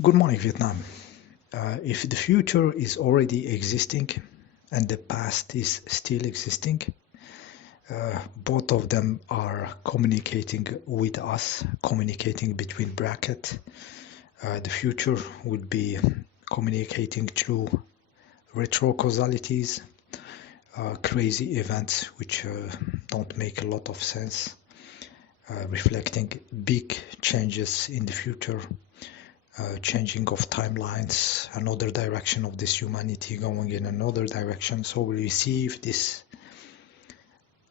Good morning, Vietnam. If the future is already existing and the past is still existing, both of them are communicating with us, communicating between brackets. The future would be communicating through retro causalities, crazy events which don't make a lot of sense, reflecting big changes in the future. Changing of timelines, another direction of this humanity going in another direction. So we receive this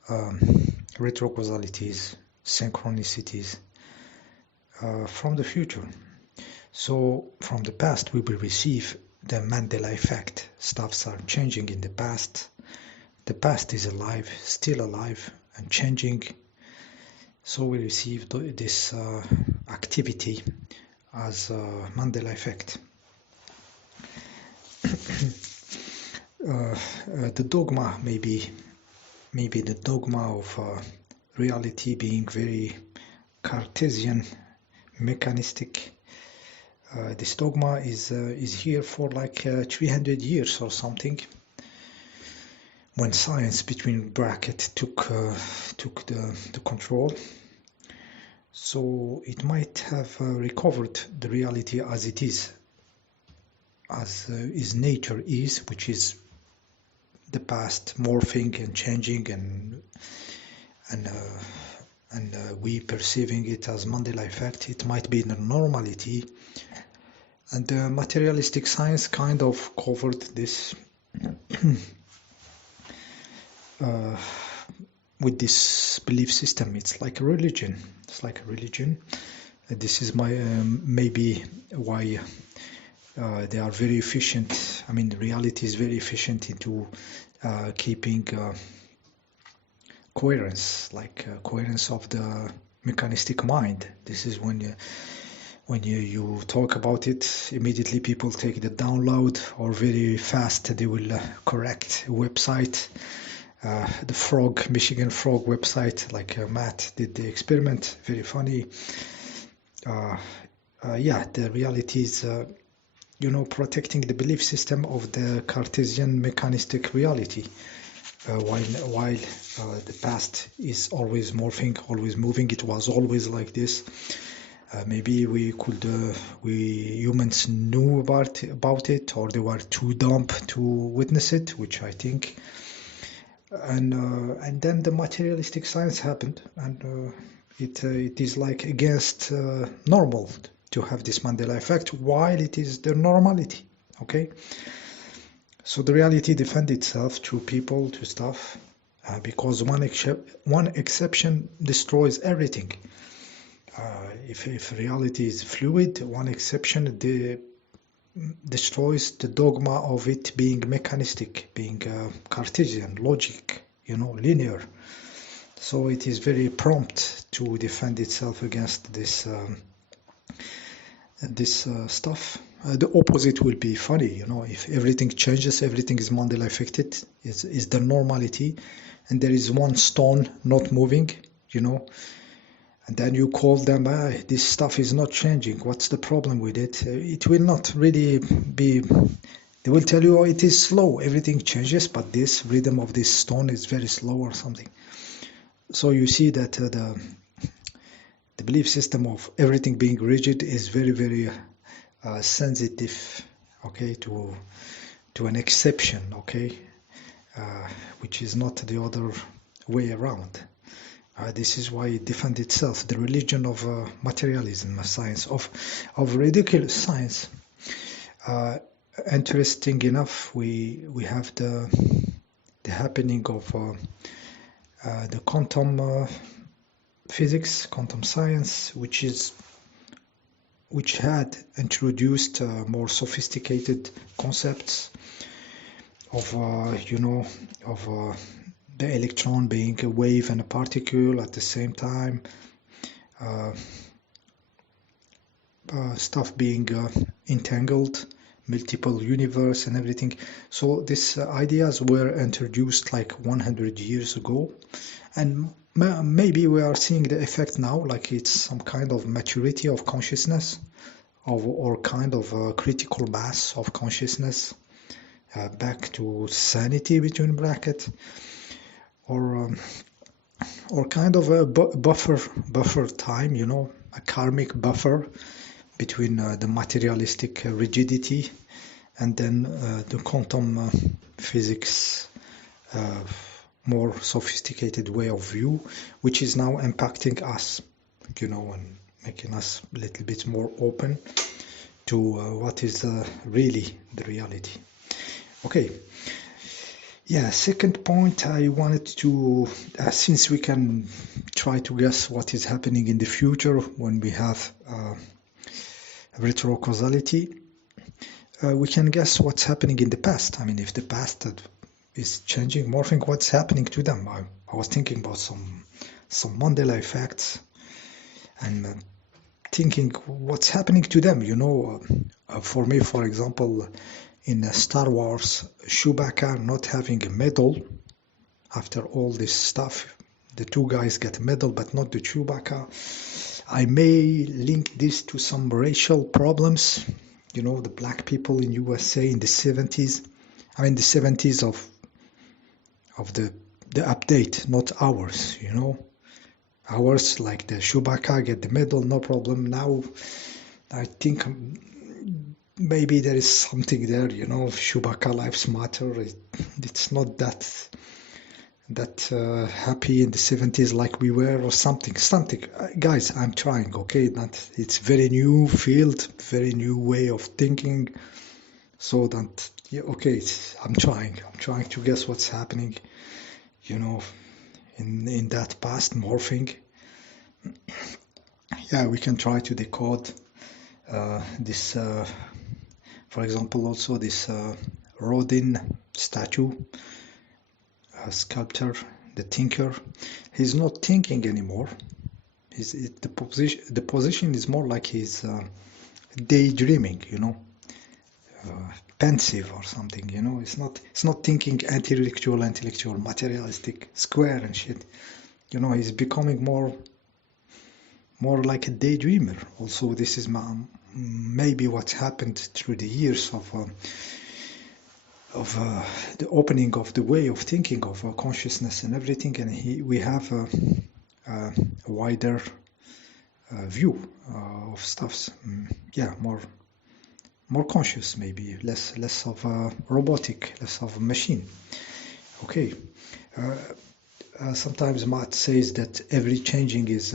retrocausalities, synchronicities from the future. So from the past, we will receive the Mandela effect. Stuffs are changing in the past. The past is alive, still alive, and changing. So we receive this activity as a Mandela effect. The dogma, maybe the dogma of reality being very Cartesian, mechanistic. This dogma is here for like 300 years or something. When science, between brackets, took the control. So it might have recovered the reality as it is, as nature is, which is the past morphing and changing, and we perceiving it as Mandela effect. It might be the normality, and the materialistic science kind of covered this with this belief system. It's like a religion. It's like a religion. This is my maybe why they are very efficient. I mean, reality is very efficient into keeping coherence, like coherence of the mechanistic mind. This is when you talk about it, immediately people take the download, or very fast they will correct a website. The Michigan Frog website, like Matt did the experiment, very funny. Yeah, the reality is, protecting the belief system of the Cartesian mechanistic reality, while the past is always morphing, always moving. It was always like this. Maybe we humans knew about it, or they were too dumb to witness it, which I think. And then the materialistic science happened, and it is like against normal to have this Mandela effect, while it is the normality. Okay, so the reality defends itself to people, to stuff, because one exception destroys everything. If reality is fluid, one exception destroys the dogma of it being mechanistic, being Cartesian, logic, linear. So it is very prompt to defend itself against this stuff. The opposite will be funny, if everything changes, everything is Mandela affected, is the normality, and there is one stone not moving, and then you call them, this stuff is not changing, what's the problem with it? It will not really be, they will tell you, oh, it is slow, everything changes, but this rhythm of this stone is very slow or something. So you see that the belief system of everything being rigid is very, very sensitive, okay, to an exception, okay, which is not the other way around. This is why it defends itself, the religion of materialism, science, of ridiculous science. Interesting enough, we have the happening of the quantum physics, quantum science, which had introduced more sophisticated concepts of the electron being a wave and a particle at the same time, stuff being entangled, multiple universe and everything. So these ideas were introduced like 100 years ago, and maybe we are seeing the effect now, like it's some kind of maturity of consciousness. or kind of a critical mass of consciousness, back to sanity between bracket, or kind of a buffer time, a karmic buffer between the materialistic rigidity and then the quantum physics more sophisticated way of view, which is now impacting us, and making us a little bit more open to what is really the reality. Okay. Yeah, second point I wanted to, since we can try to guess what is happening in the future when we have retrocausality, we can guess what's happening in the past. I mean, if the past is changing, morphing, what's happening to them? I was thinking about some Mandela effects, and thinking what's happening to them. For me, for example, in Star Wars, Chewbacca not having a medal after all this stuff. The two guys get a medal, but not the Chewbacca. I may link this to some racial problems. The black people in USA in the 70s. I mean, the 70s of the update, not ours. Ours, like the Chewbacca get the medal, no problem. Now, I think maybe there is something there, Chewbacca lives matter. It's not that happy in the 70s like we were, or something. Guys, I'm trying, okay? It's very new field, very new way of thinking. So that, yeah, okay, I'm trying to guess what's happening, in that past morphing. Yeah, we can try to decode this, for example, also this Rodin statue, sculptor, the thinker. He's not thinking anymore. The position is more like he's daydreaming, pensive or something. It's not thinking intellectual, materialistic, square and shit. He's becoming more like a daydreamer. Also, this is maybe what happened through the years of the opening of the way of thinking of consciousness and everything, and we have a wider view of stuffs. Yeah, more conscious, maybe less of a robotic, less of a machine. Okay. Sometimes Matt says that every changing is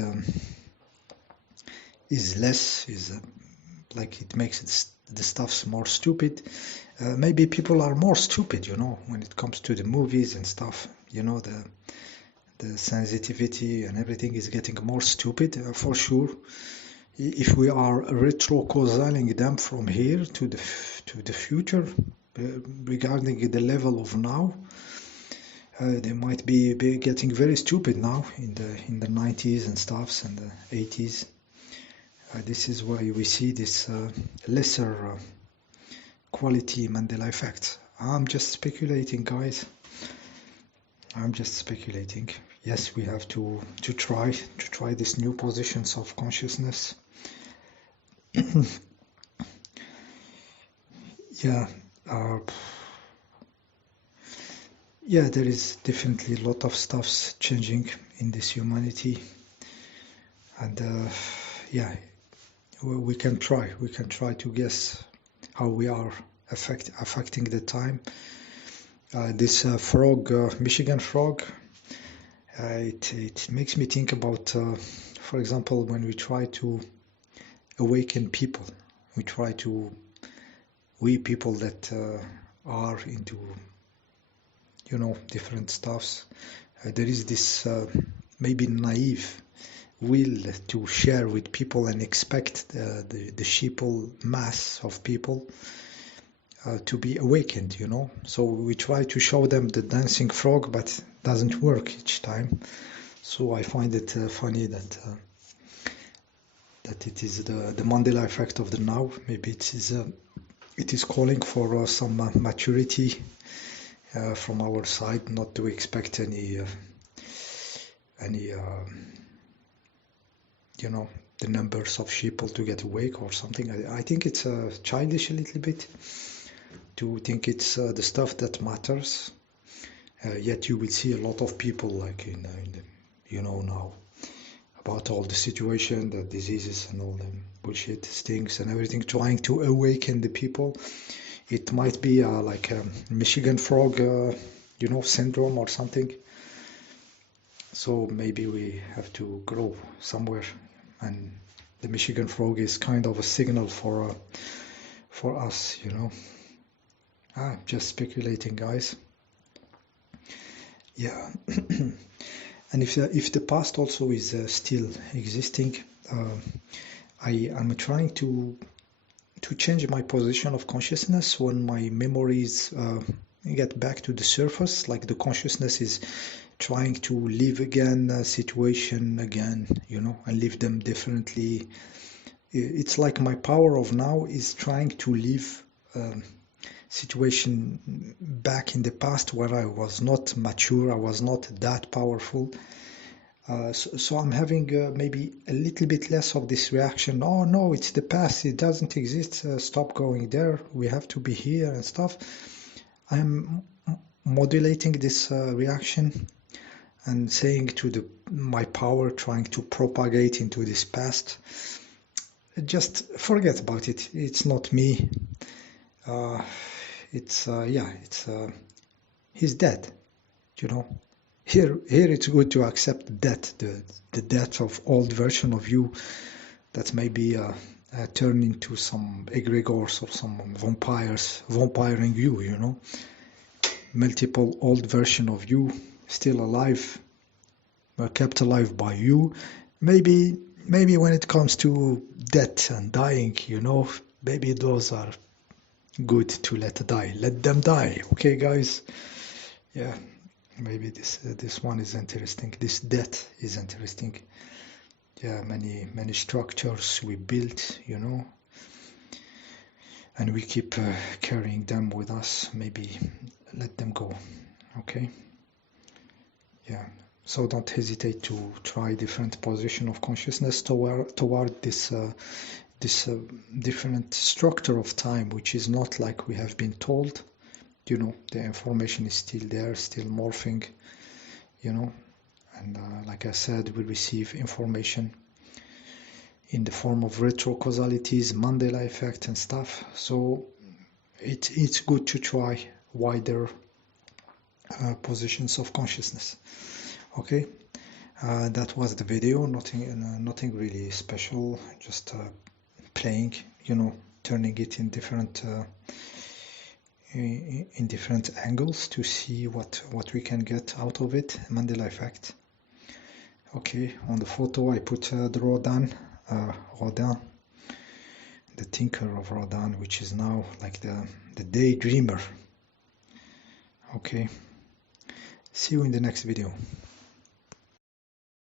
like it makes the stuffs more stupid. Maybe people are more stupid, when it comes to the movies and stuff. The sensitivity and everything is getting more stupid, for sure. If we are retrocausaling them from here to the future, regarding the level of now, they might be getting very stupid now in the 90s and stuffs and the 80s. This is why we see this lesser quality Mandela effect. I'm just speculating, guys. I'm just speculating. Yes, we have to try these new positions of consciousness. Yeah. Yeah, there is definitely a lot of stuffs changing in this humanity, and yeah, we can try to guess how we are affecting the time. This frog, Michigan frog, it makes me think about, for example, when we try to awaken people, we people that are into different stuffs, there is this maybe naive will to share with people and expect the sheeple mass of people to be awakened, so we try to show them the dancing frog, but it doesn't work each time. So I find it funny that it is the Mandela effect of the now. Maybe it is calling for some maturity from our side, not to expect any the numbers of people to get awake or something. I think it's childish a little bit to think it's the stuff that matters. Yet you will see a lot of people like in the, you know, now about all the situation, the diseases and all the bullshit things and everything, trying to awaken the people. It might be like a Michigan frog, you know, syndrome or something. So maybe we have to grow somewhere, and the Michigan frog is kind of a signal for us, you know. Just speculating, guys. Yeah. And if the past also is still existing, I'm trying to change my position of consciousness when my memories get back to the surface, like the consciousness is trying to live again a situation again, you know, and live them differently. It's like my power of now is trying to live situation back in the past where I was not mature, I was not that powerful. So I'm having maybe a little bit less of this reaction. Oh no, it's the past, it doesn't exist, stop going there, we have to be here and stuff. I'm modulating this reaction and saying to my power, trying to propagate into this past, just forget about it, it's not me. He's dead, you know. Here it's good to accept death, the death of old version of you that maybe turn into some egregores or some vampiring you, you know. Multiple old version of you still alive, kept alive by you. Maybe when it comes to death and dying, you know, maybe those are good to let them die, okay, guys? Yeah. Maybe this one is interesting. This death is interesting. Yeah, many structures we built, you know, and we keep carrying them with us. Maybe let them go. Okay. Yeah. So don't hesitate to try different position of consciousness toward this different structure of time, which is not like we have been told. You know, the information is still there, still morphing, you know, and like I said, we receive information in the form of retrocausalities, Mandela effect and stuff. So it's good to try wider positions of consciousness. Okay, that was the video. Nothing really special, just playing, you know, turning it in different angles to see what we can get out of it. Mandela effect. Okay, on the photo I put the Rodin, the thinker of Rodin, which is now like the daydreamer. Okay, see you in the next video.